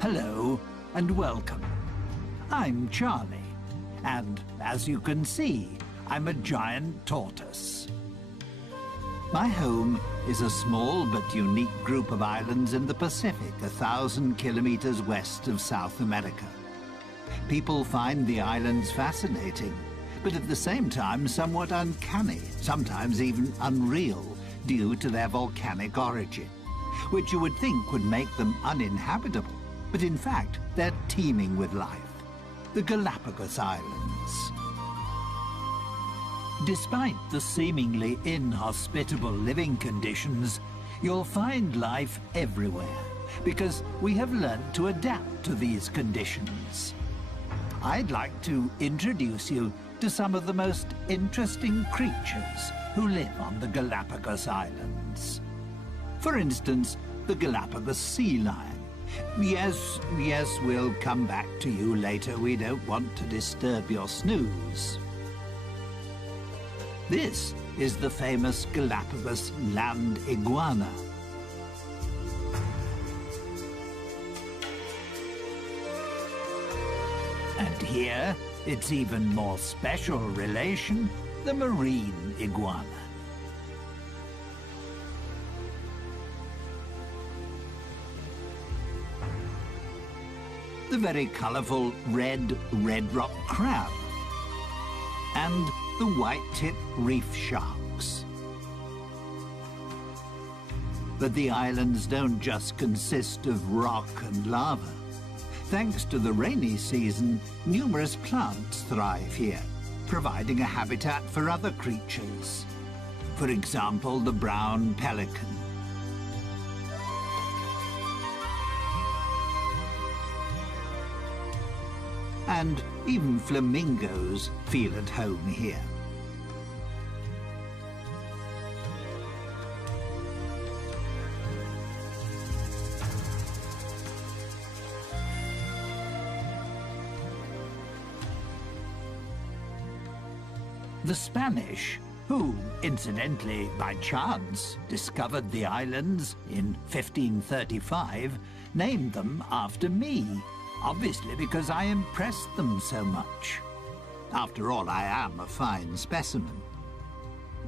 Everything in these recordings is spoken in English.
Hello and welcome. I'm Charlie, and as you can see, I'm a giant tortoise. My home is a small but unique group of islands in the Pacific, 1,000 kilometers west of South America. People find the islands fascinating, but at the same time somewhat uncanny, sometimes even unreal, due to their volcanic origin, which you would think would make them uninhabitable. But in fact, they're teeming with life. The Galapagos Islands. Despite the seemingly inhospitable living conditions, you'll find life everywhere, because we have learned to adapt to these conditions. I'd like to introduce you to some of the most interesting creatures who live on the Galapagos Islands. For instance, the Galapagos sea lion. Yes, we'll come back to you later. We don't want to disturb your snooze. This is the famous Galapagos land iguana. And here, its even more special relation, the marine iguana. The very colourful red rock crab, and the white-tip reef sharks. But the islands don't just consist of rock and lava. Thanks to the rainy season, numerous plants thrive here, providing a habitat for other creatures. For example, the brown pelican. And even flamingos feel at home here. The Spanish, who, incidentally, by chance, discovered the islands in 1535, named them after me. Obviously because I impressed them so much. After all, I am a fine specimen.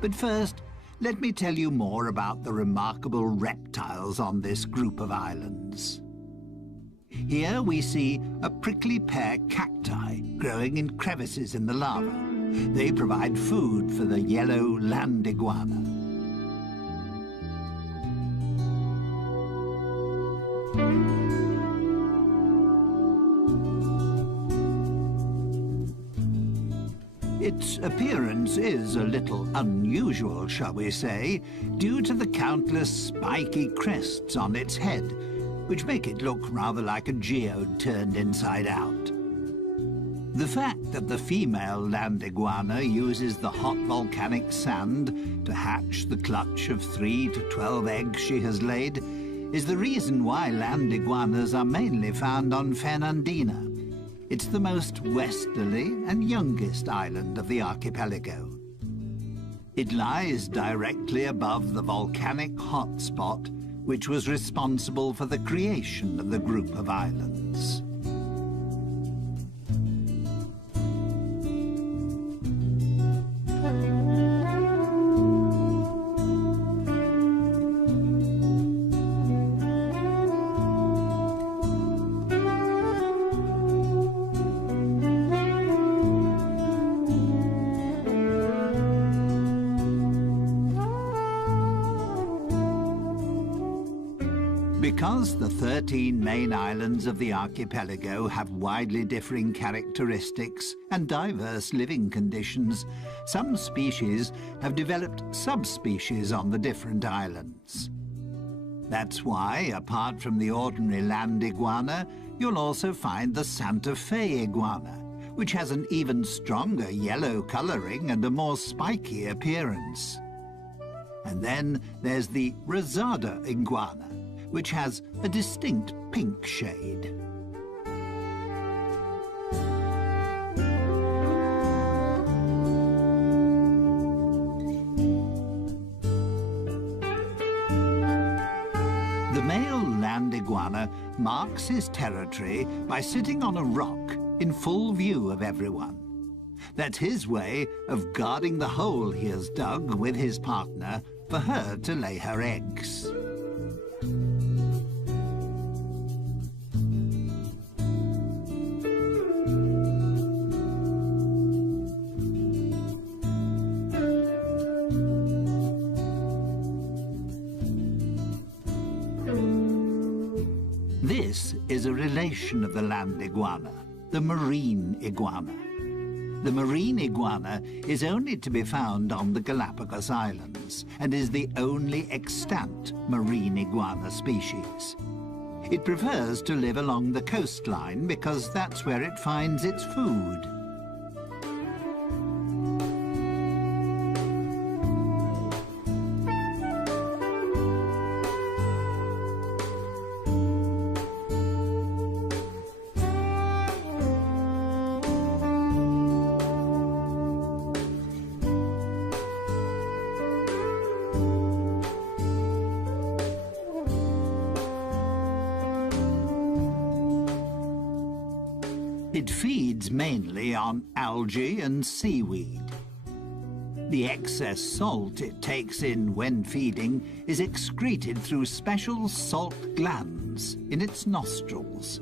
But first, let me tell you more about the remarkable reptiles on this group of islands. Here we see a prickly pear cacti growing in crevices in the lava. They provide food for the yellow land iguana. Its appearance is a little unusual, shall we say, due to the countless spiky crests on its head, which make it look rather like a geode turned inside out. The fact that the female land iguana uses the hot volcanic sand to hatch the clutch of 3 to 12 eggs she has laid is the reason why land iguanas are mainly found on Fernandina. It's the most westerly and youngest island of the archipelago. It lies directly above the volcanic hotspot, which was responsible for the creation of the group of islands. Because the 13 main islands of the archipelago have widely differing characteristics and diverse living conditions, some species have developed subspecies on the different islands. That's why, apart from the ordinary land iguana, you'll also find the Santa Fe iguana, which has an even stronger yellow coloring and a more spiky appearance. And then there's the Rosada iguana, which has a distinct pink shade. The male land iguana marks his territory by sitting on a rock in full view of everyone. That's his way of guarding the hole he has dug with his partner for her to lay her eggs. This is a relation of the land iguana, the marine iguana. The marine iguana is only to be found on the Galapagos Islands and is the only extant marine iguana species. It prefers to live along the coastline because that's where it finds its food. It feeds mainly on algae and seaweed. The excess salt it takes in when feeding is excreted through special salt glands in its nostrils.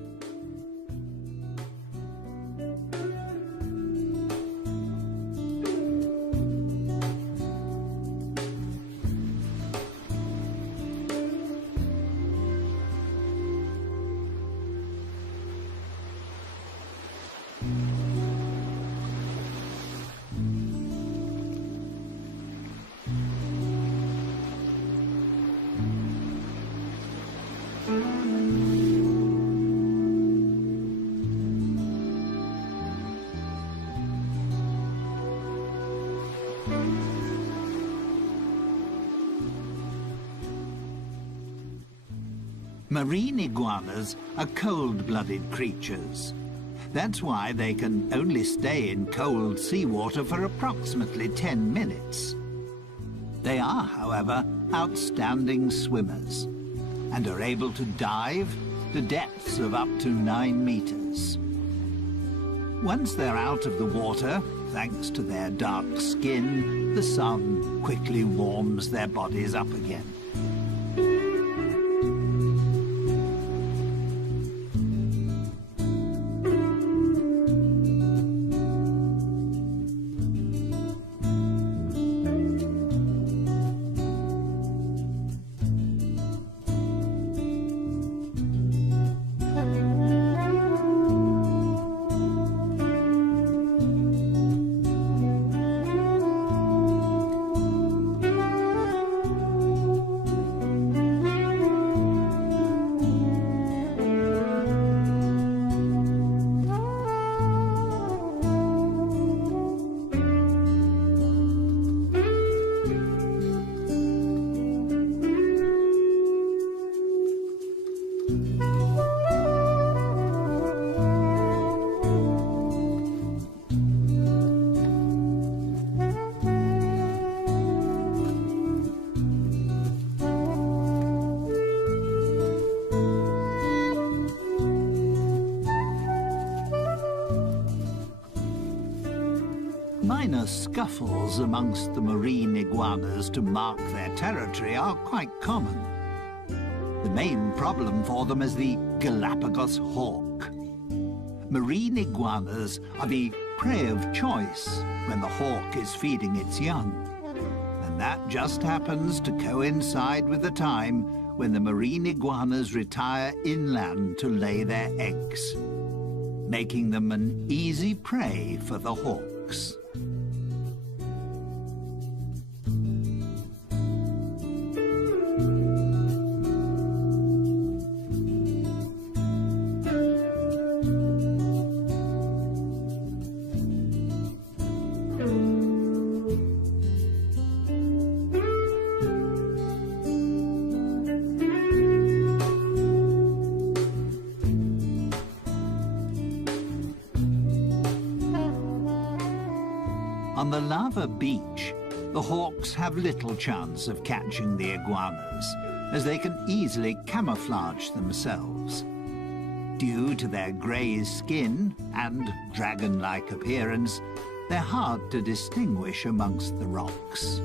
Marine iguanas are cold-blooded creatures. That's why they can only stay in cold seawater for approximately 10 minutes. They are, however, outstanding swimmers and are able to dive to depths of up to 9 meters. Once they're out of the water, thanks to their dark skin, the sun quickly warms their bodies up again. Minor scuffles amongst the marine iguanas to mark their territory are quite common. The main problem for them is the Galapagos hawk. Marine iguanas are the prey of choice when the hawk is feeding its young. And that just happens to coincide with the time when the marine iguanas retire inland to lay their eggs, making them an easy prey for the hawks. On the lava beach, the hawks have little chance of catching the iguanas, as they can easily camouflage themselves. Due to their grey skin and dragon-like appearance, they're hard to distinguish amongst the rocks.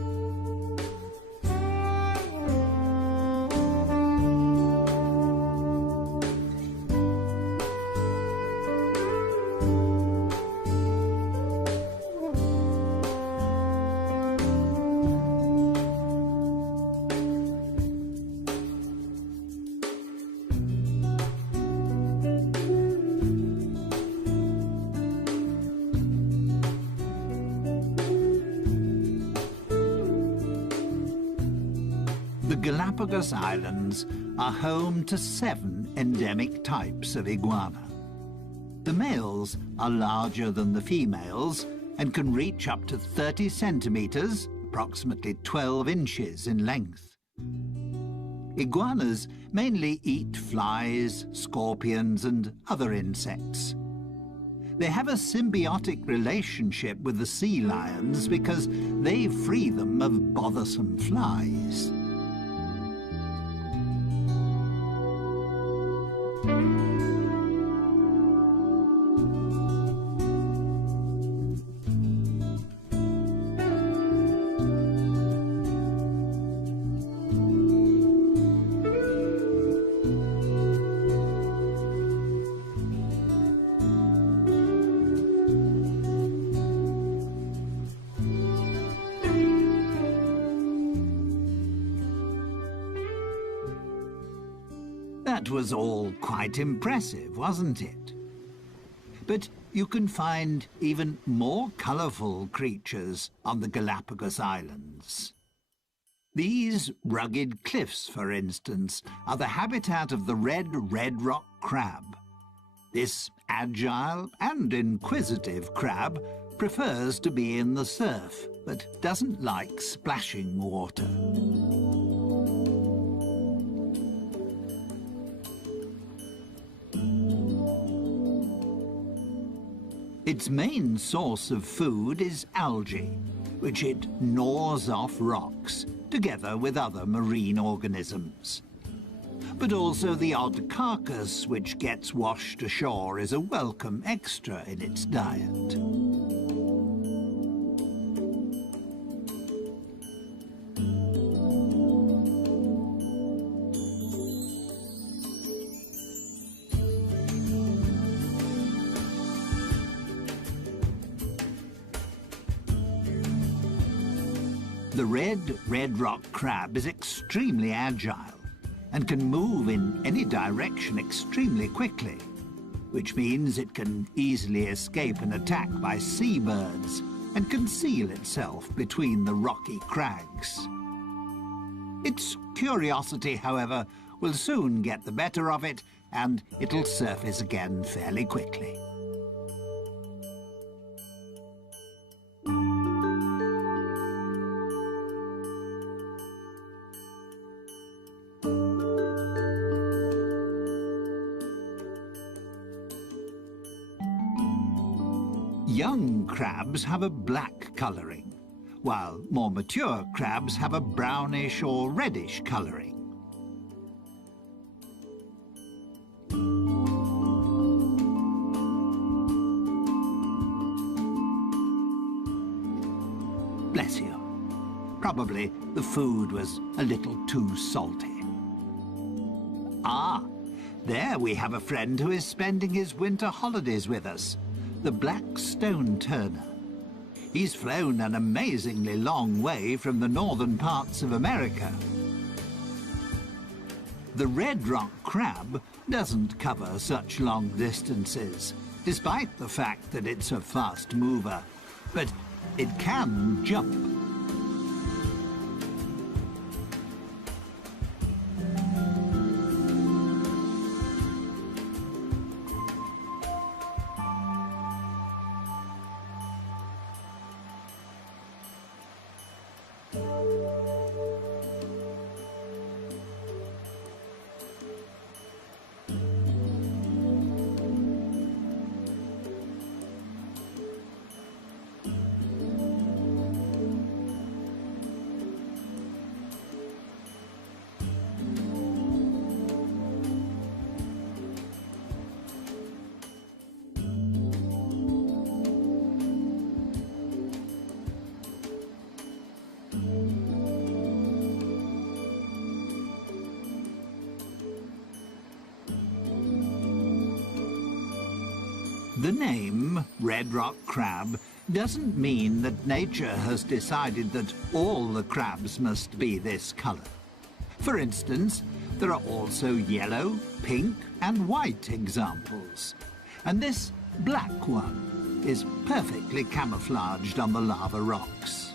The Galapagos Islands are home to 7 endemic types of iguana. The males are larger than the females and can reach up to 30 centimeters, approximately 12 inches in length. Iguanas mainly eat flies, scorpions, and other insects. They have a symbiotic relationship with the sea lions because they free them of bothersome flies. That was all quite impressive, wasn't it? But you can find even more colourful creatures on the Galapagos Islands. These rugged cliffs, for instance, are the habitat of the red rock crab. This agile and inquisitive crab prefers to be in the surf, but doesn't like splashing water. Its main source of food is algae, which it gnaws off rocks, together with other marine organisms. But also the odd carcass which gets washed ashore is a welcome extra in its diet. The red rock crab is extremely agile and can move in any direction extremely quickly, which means it can easily escape an attack by seabirds and conceal itself between the rocky crags. Its curiosity, however, will soon get the better of it, and it'll surface again fairly quickly. Young crabs have a black colouring, while more mature crabs have a brownish or reddish colouring. Bless you. Probably the food was a little too salty. Ah, there we have a friend who is spending his winter holidays with us. The black stone turner. He's flown an amazingly long way from the northern parts of America. The red rock crab doesn't cover such long distances, despite the fact that it's a fast mover, but it can jump. The name red rock crab doesn't mean that nature has decided that all the crabs must be this colour. For instance, there are also yellow, pink and white examples. And this black one is perfectly camouflaged on the lava rocks.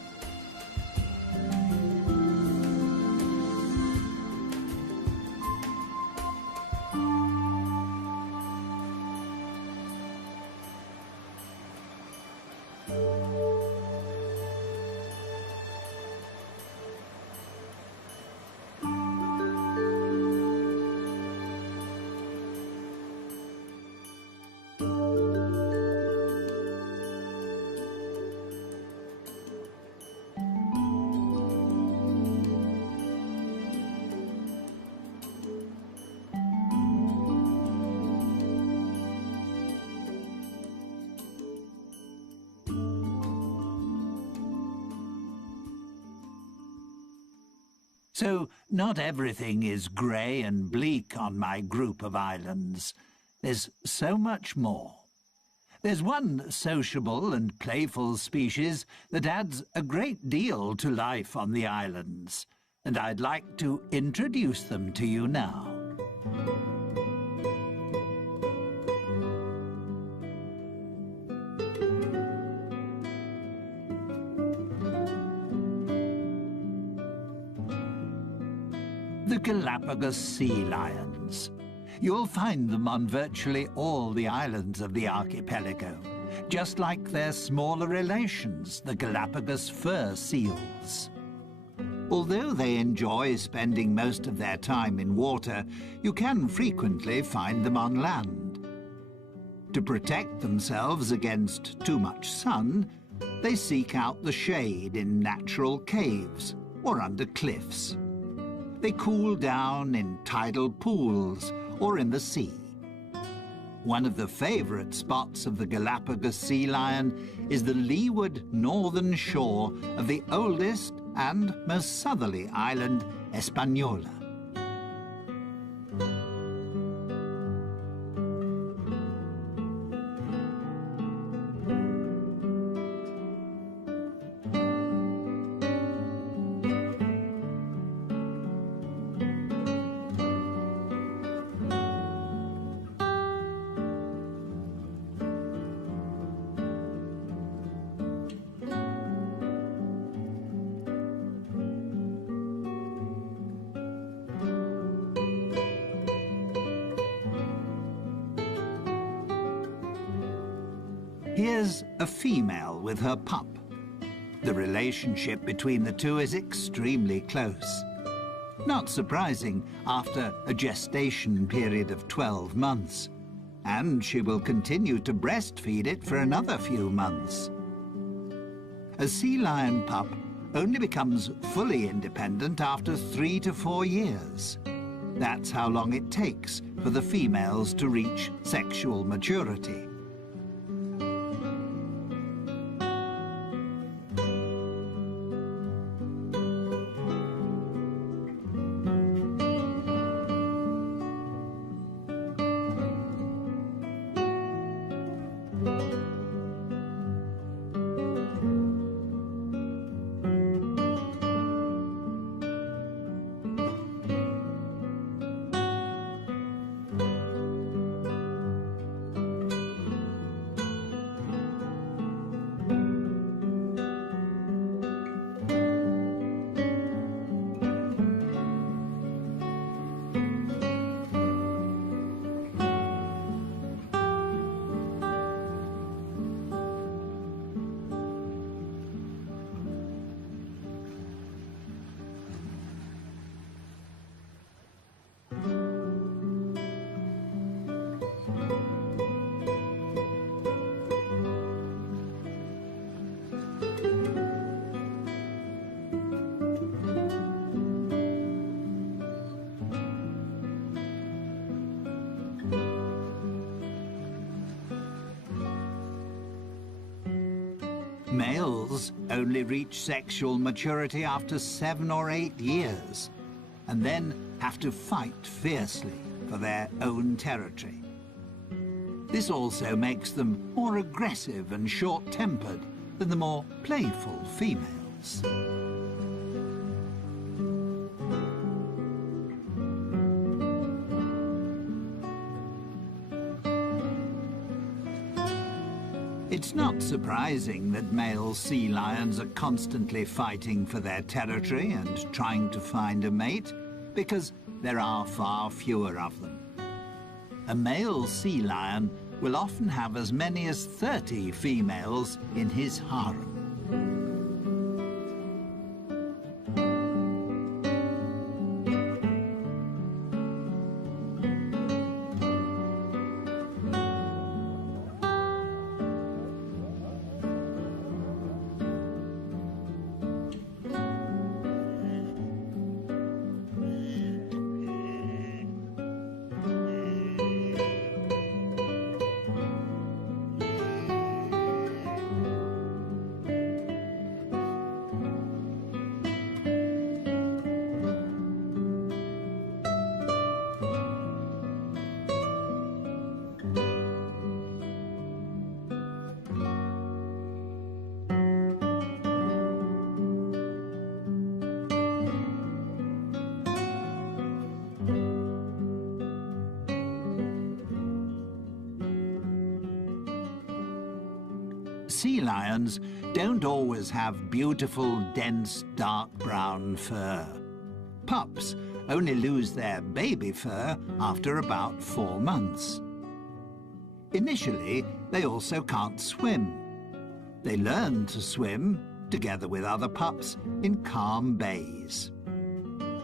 So, not everything is grey and bleak on my group of islands. There's so much more. There's one sociable and playful species that adds a great deal to life on the islands, and I'd like to introduce them to you now. The Galapagos sea lions. You'll find them on virtually all the islands of the archipelago, just like their smaller relations, the Galapagos fur seals. Although they enjoy spending most of their time in water, you can frequently find them on land. To protect themselves against too much sun, they seek out the shade in natural caves or under cliffs. They cool down in tidal pools or in the sea. One of the favourite spots of the Galapagos sea lion is the leeward northern shore of the oldest and most southerly island, Hispaniola. Here's a female with her pup. The relationship between the two is extremely close. Not surprising after a gestation period of 12 months. And she will continue to breastfeed it for another few months. A sea lion pup only becomes fully independent after 3 to 4 years. That's how long it takes for the females to reach sexual maturity. Males only reach sexual maturity after 7 or 8 years, and then have to fight fiercely for their own territory. This also makes them more aggressive and short-tempered than the more playful females. It's not surprising that male sea lions are constantly fighting for their territory and trying to find a mate, because there are far fewer of them. A male sea lion will often have as many as 30 females in his harem. Sea lions don't always have beautiful, dense, dark brown fur. Pups only lose their baby fur after about 4 months. Initially, they also can't swim. They learn to swim, together with other pups, in calm bays.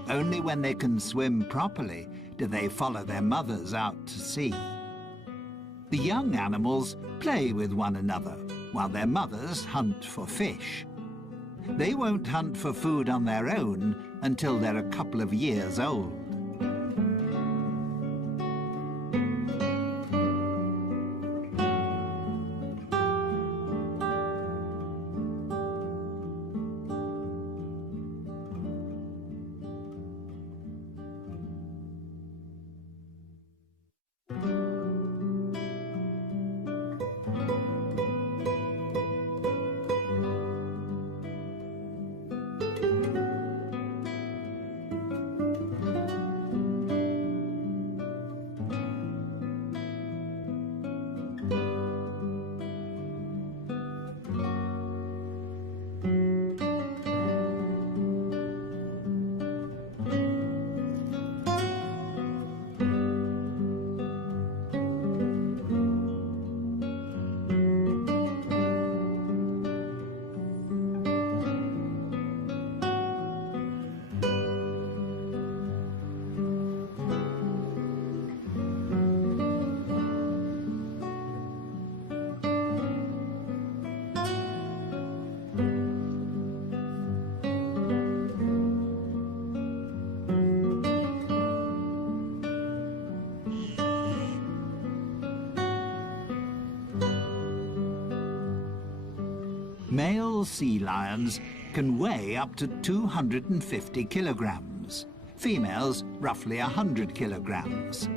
Only when they can swim properly do they follow their mothers out to sea. The young animals play with one another, while their mothers hunt for fish. They won't hunt for food on their own until they're a couple of years old. Male sea lions can weigh up to 250 kilograms. Females, roughly 100 kilograms.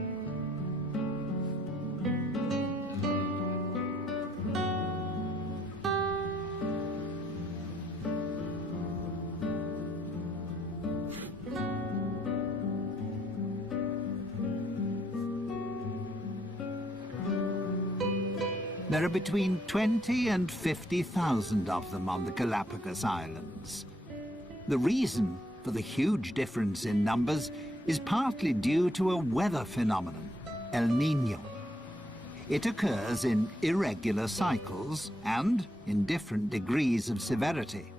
There are between 20 and 50,000 of them on the Galapagos Islands. The reason for the huge difference in numbers is partly due to a weather phenomenon, El Niño. It occurs in irregular cycles and in different degrees of severity.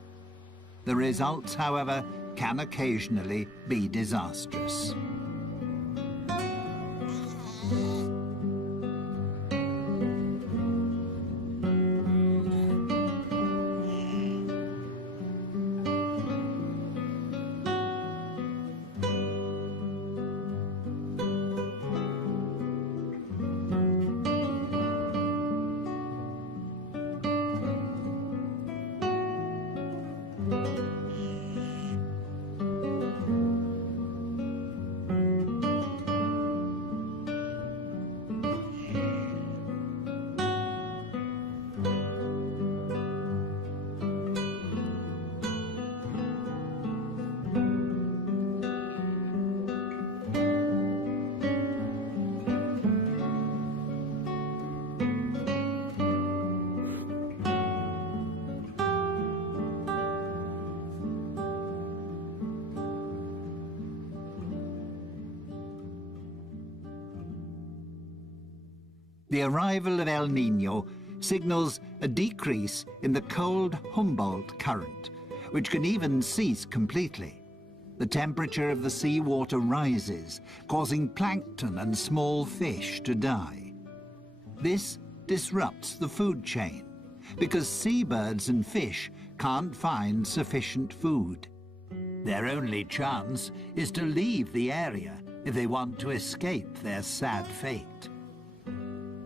The results, however, can occasionally be disastrous. The arrival of El Niño signals a decrease in the cold Humboldt current, which can even cease completely. The temperature of the seawater rises, causing plankton and small fish to die. This disrupts the food chain, because seabirds and fish can't find sufficient food. Their only chance is to leave the area if they want to escape their sad fate.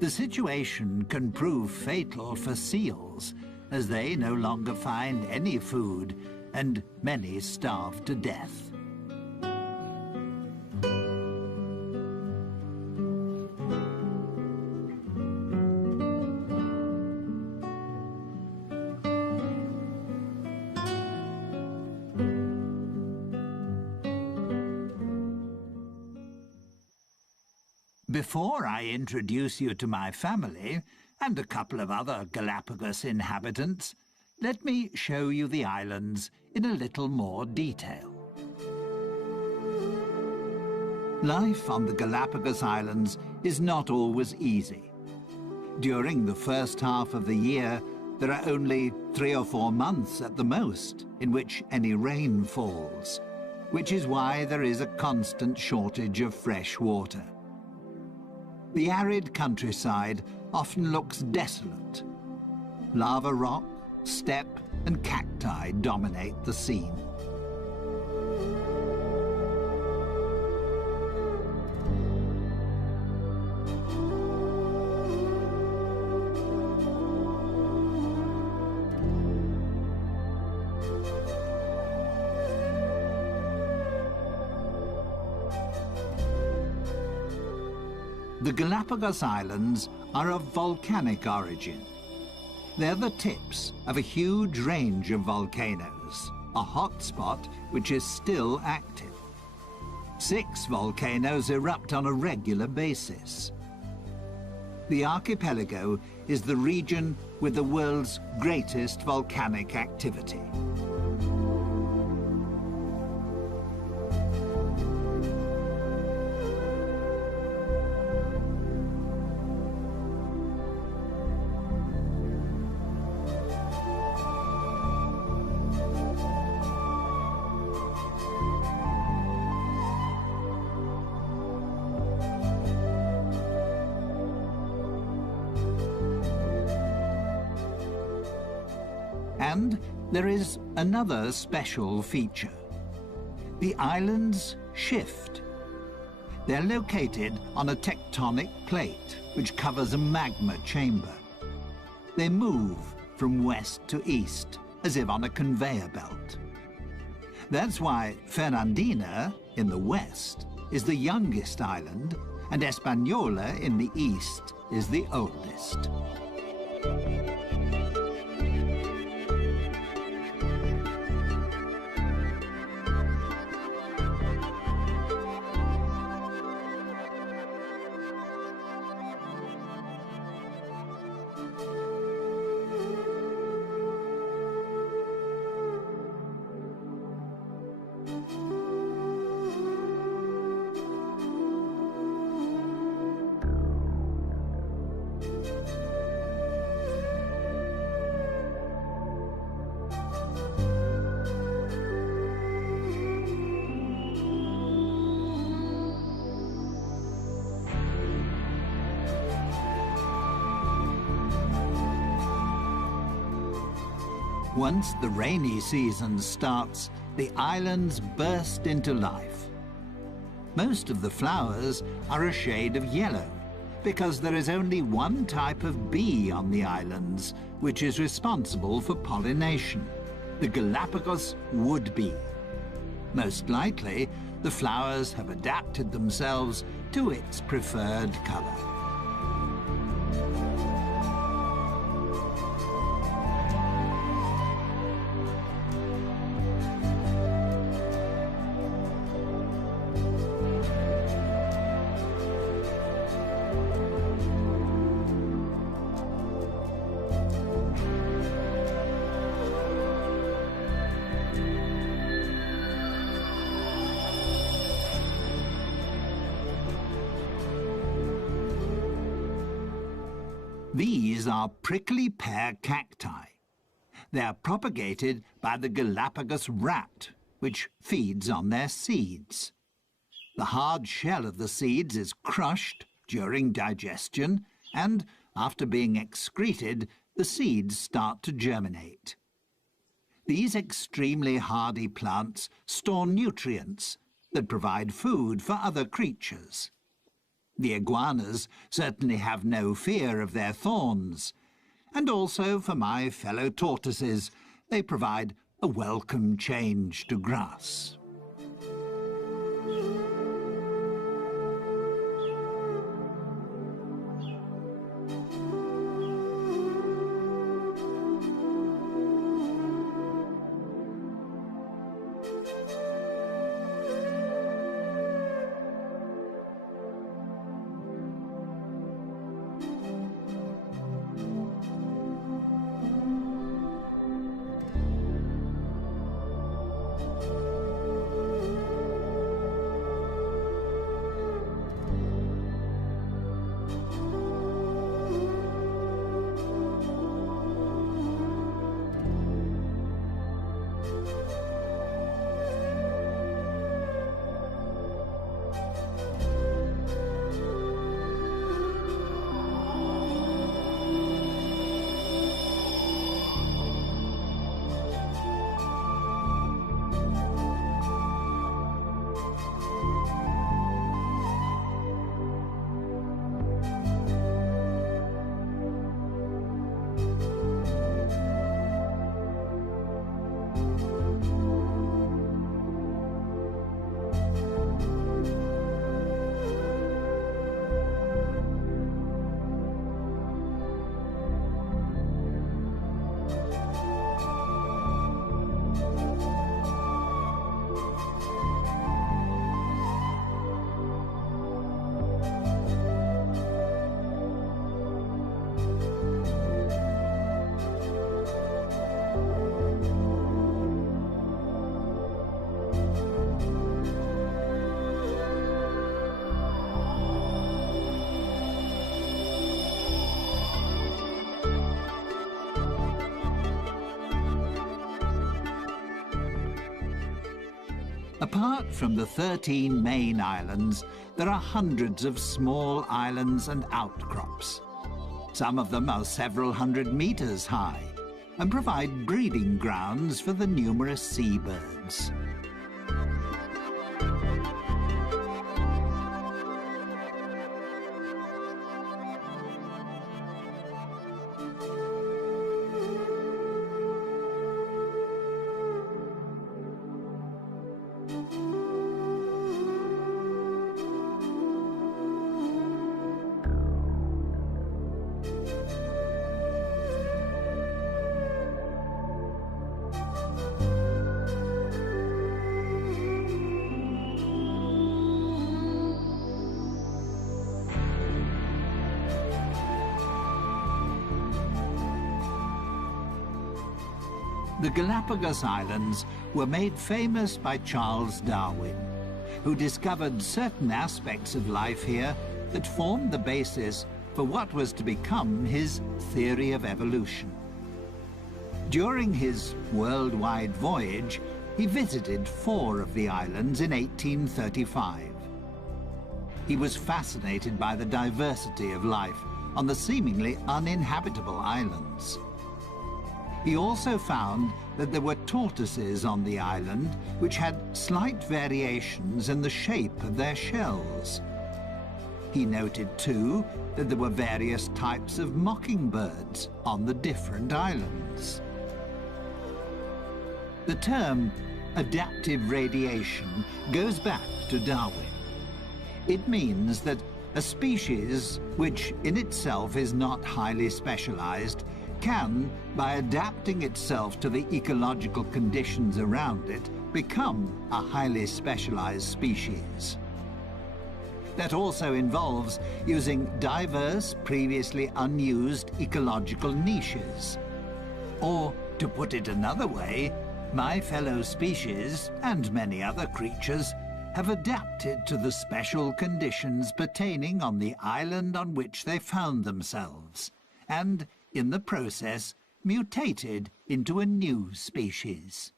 The situation can prove fatal for seals, as they no longer find any food and many starve to death. Before I introduce you to my family and a couple of other Galapagos inhabitants, let me show you the islands in a little more detail. Life on the Galapagos Islands is not always easy. During the first half of the year, there are only 3 or 4 months at the most in which any rain falls, which is why there is a constant shortage of fresh water. The arid countryside often looks desolate. Lava rock, steppe, and cacti dominate the scene. The Galapagos Islands are of volcanic origin. They're the tips of a huge range of volcanoes, a hotspot which is still active. 6 volcanoes erupt on a regular basis. The archipelago is the region with the world's greatest volcanic activity. And there is another special feature. The islands shift. They're located on a tectonic plate which covers a magma chamber. They move from west to east, as if on a conveyor belt. That's why Fernandina, in the west, is the youngest island, and Española, in the east, is the oldest. Once the rainy season starts, the islands burst into life. Most of the flowers are a shade of yellow, because there is only one type of bee on the islands, which is responsible for pollination, the Galapagos wood bee. Most likely, the flowers have adapted themselves to its preferred color. These are prickly pear cacti. They are propagated by the Galapagos rat, which feeds on their seeds. The hard shell of the seeds is crushed during digestion, and after being excreted, the seeds start to germinate. These extremely hardy plants store nutrients that provide food for other creatures. The iguanas certainly have no fear of their thorns, and also for my fellow tortoises, they provide a welcome change to grass. Apart from the 13 main islands, there are hundreds of small islands and outcrops. Some of them are several hundred meters high and provide breeding grounds for the numerous seabirds. The Galapagos Islands were made famous by Charles Darwin, who discovered certain aspects of life here that formed the basis for what was to become his theory of evolution. During his worldwide voyage, he visited 4 of the islands in 1835. He was fascinated by the diversity of life on the seemingly uninhabitable islands. He also found that there were tortoises on the island which had slight variations in the shape of their shells. He noted, too, that there were various types of mockingbirds on the different islands. The term adaptive radiation goes back to Darwin. It means that a species, which in itself is not highly specialized, can, by adapting itself to the ecological conditions around it, become a highly specialized species. That also involves using diverse, previously unused ecological niches. Or, to put it another way, my fellow species, and many other creatures, have adapted to the special conditions pertaining on the island on which they found themselves, and, in the process, mutated into a new species.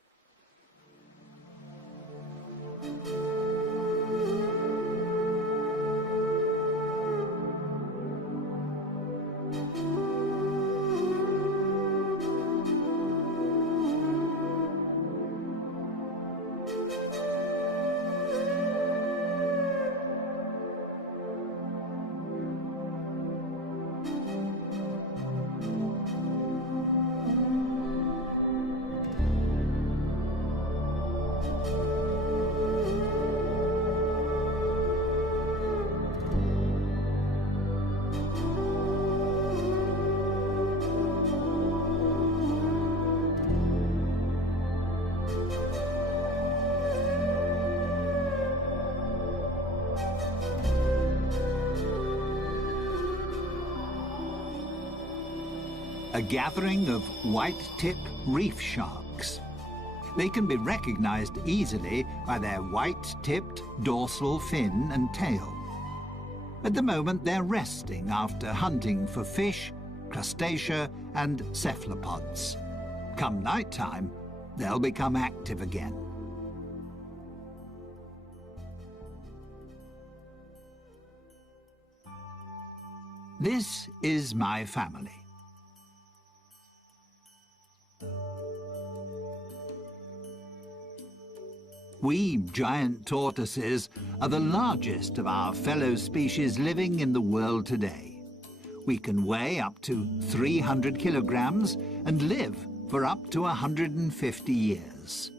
A gathering of white-tip reef sharks. They can be recognized easily by their white-tipped dorsal fin and tail. At the moment, they're resting after hunting for fish, crustacea, and cephalopods. Come night time, they'll become active again. This is my family. We giant tortoises are the largest of our fellow species living in the world today. We can weigh up to 300 kilograms and live for up to 150 years.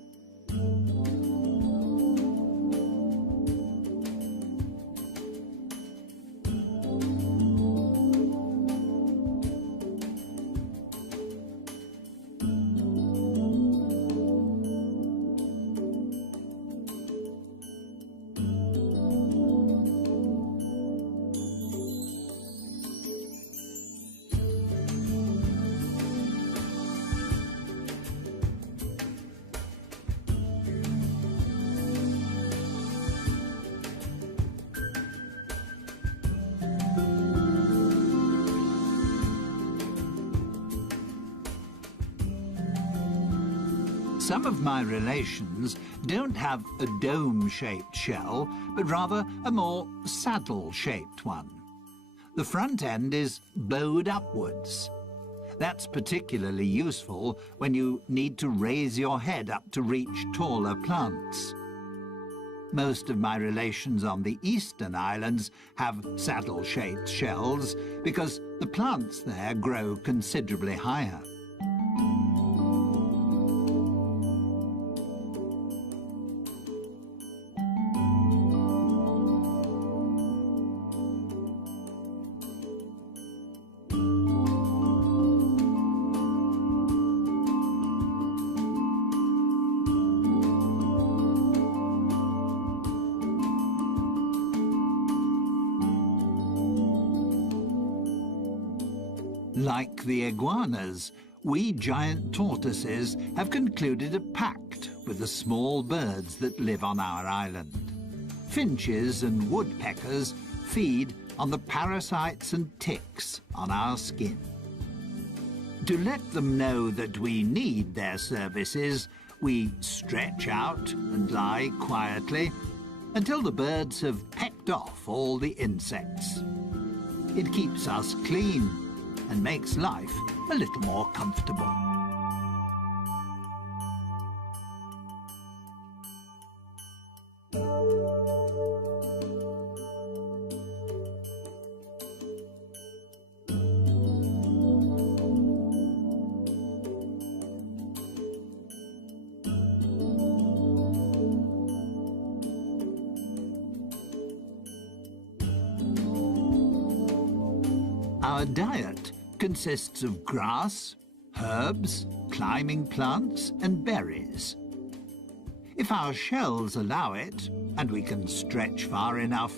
Some of my relations don't have a dome-shaped shell, but rather a more saddle-shaped one. The front end is bowed upwards. That's particularly useful when you need to raise your head up to reach taller plants. Most of my relations on the eastern islands have saddle-shaped shells because the plants there grow considerably higher. Like the iguanas, we giant tortoises have concluded a pact with the small birds that live on our island. Finches and woodpeckers feed on the parasites and ticks on our skin. To let them know that we need their services, we stretch out and lie quietly until the birds have pecked off all the insects. It keeps us clean and makes life a little more comfortable. Our diet consists of grass, herbs, climbing plants, and berries. If our shells allow it, and we can stretch far enough,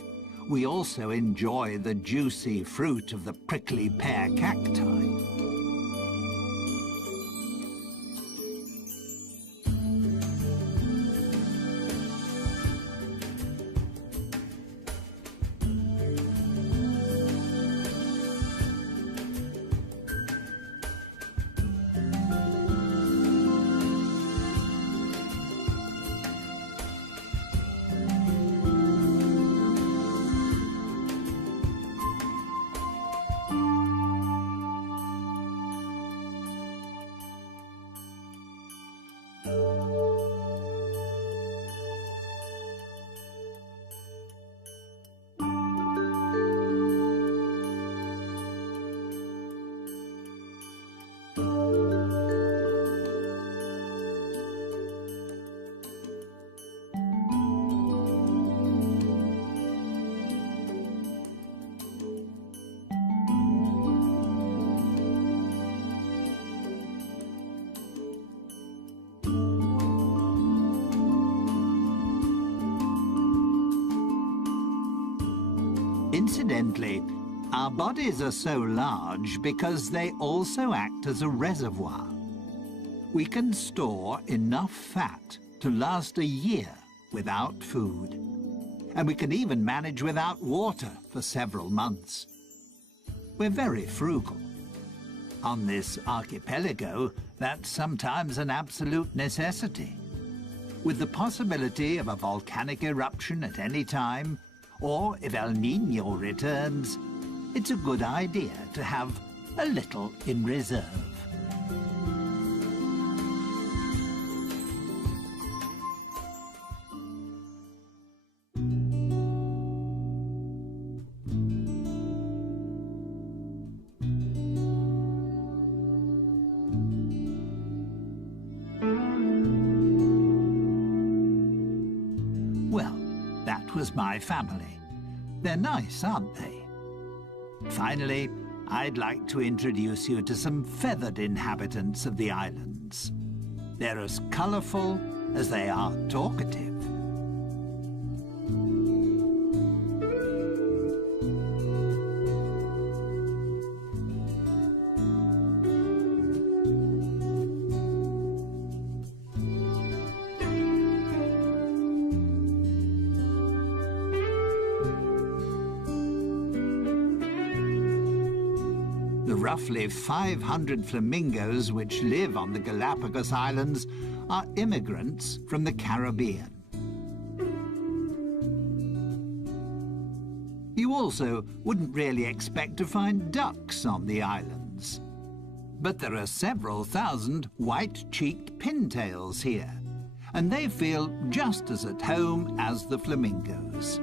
we also enjoy the juicy fruit of the prickly pear cacti. Incidentally, our bodies are so large because they also act as a reservoir. We can store enough fat to last a year without food. And we can even manage without water for several months. We're very frugal. On this archipelago, that's sometimes an absolute necessity. With the possibility of a volcanic eruption at any time, or if El Niño returns, it's a good idea to have a little in reserve. Well, that was my family. They're nice, aren't they? Finally, I'd like to introduce you to some feathered inhabitants of the islands. They're as colourful as they are talkative. The roughly 500 flamingos which live on the Galapagos Islands are immigrants from the Caribbean. You also wouldn't really expect to find ducks on the islands. But there are several thousand white-cheeked pintails here, and they feel just as at home as the flamingos.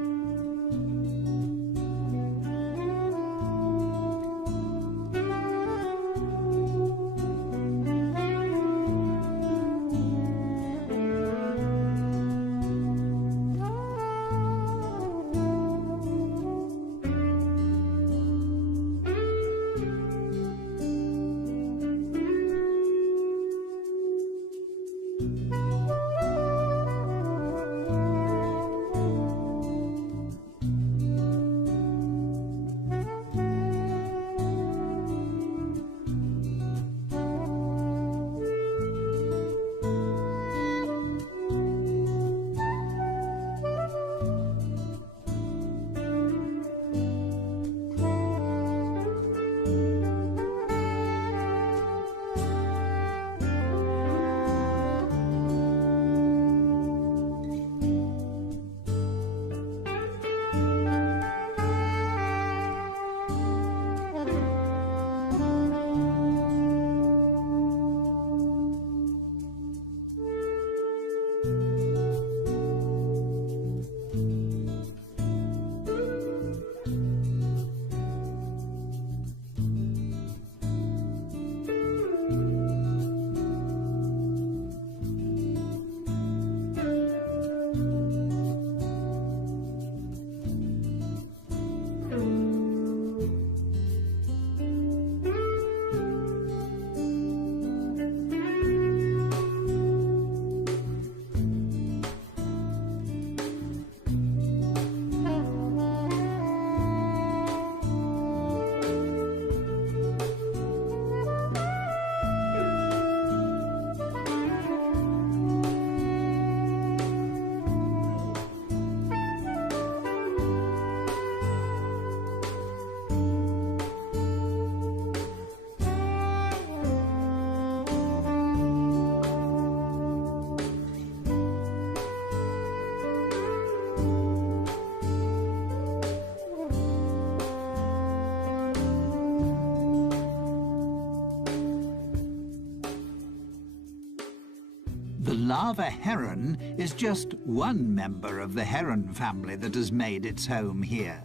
The lava heron is just one member of the heron family that has made its home here.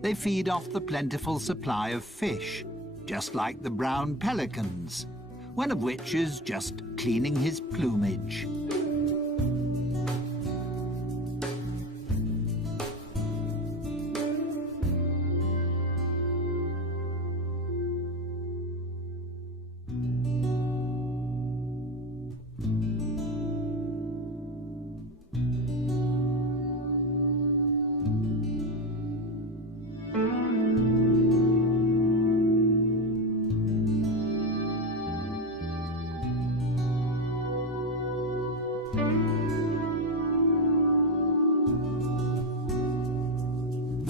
They feed off the plentiful supply of fish, just like the brown pelicans, one of which is just cleaning his plumage.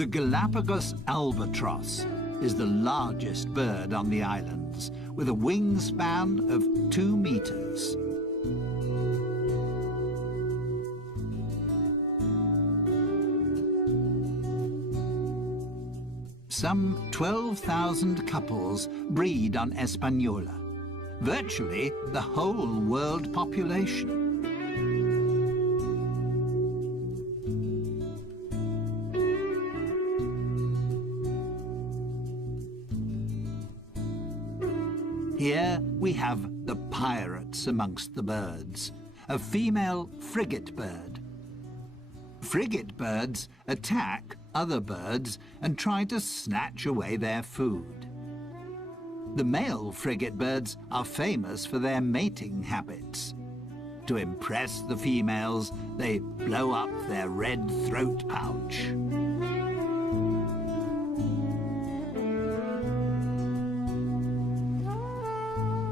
The Galapagos albatross is the largest bird on the islands, with a wingspan of 2 meters. Some 12,000 couples breed on Española, virtually the whole world population. Here we have the pirates amongst the birds, a female frigate bird. Frigate birds attack other birds and try to snatch away their food. The male frigate birds are famous for their mating habits. To impress the females, they blow up their red throat pouch.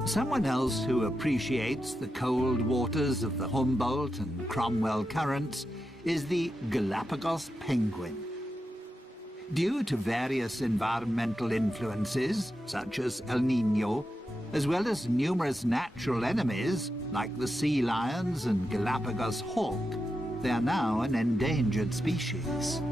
Someone else who appreciates the cold waters of the Humboldt and Cromwell currents is the Galapagos penguin. Due to various environmental influences, such as El Niño, as well as numerous natural enemies, like the sea lions and Galapagos hawk, they are now an endangered species.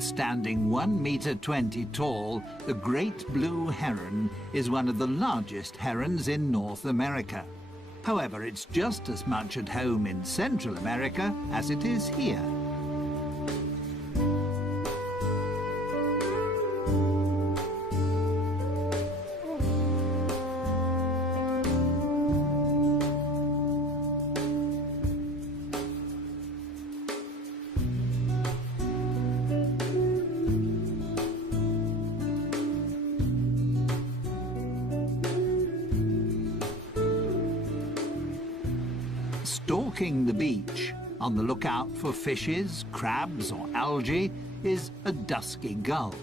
Standing 1.20 meters tall, the great blue heron is one of the largest herons in North America. However, it's just as much at home in Central America as it is here. Stalking the beach, on the lookout for fishes, crabs or algae, is a dusky gull.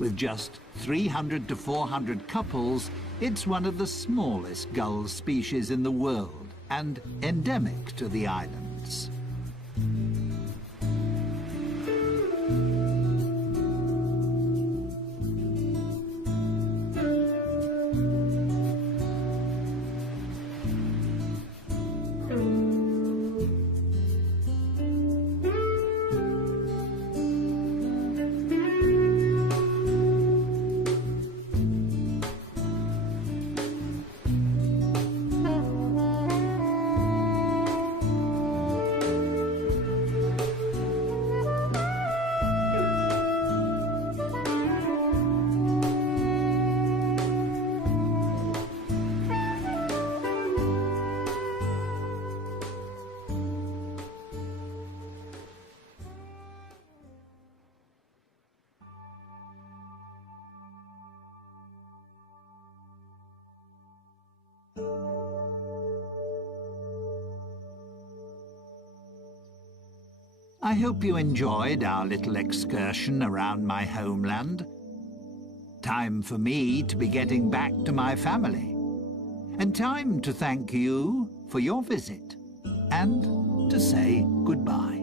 With just 300 to 400 couples, it's one of the smallest gull species in the world and endemic to the islands. I hope you enjoyed our little excursion around my homeland. Time for me to be getting back to my family. And time to thank you for your visit and to say goodbye.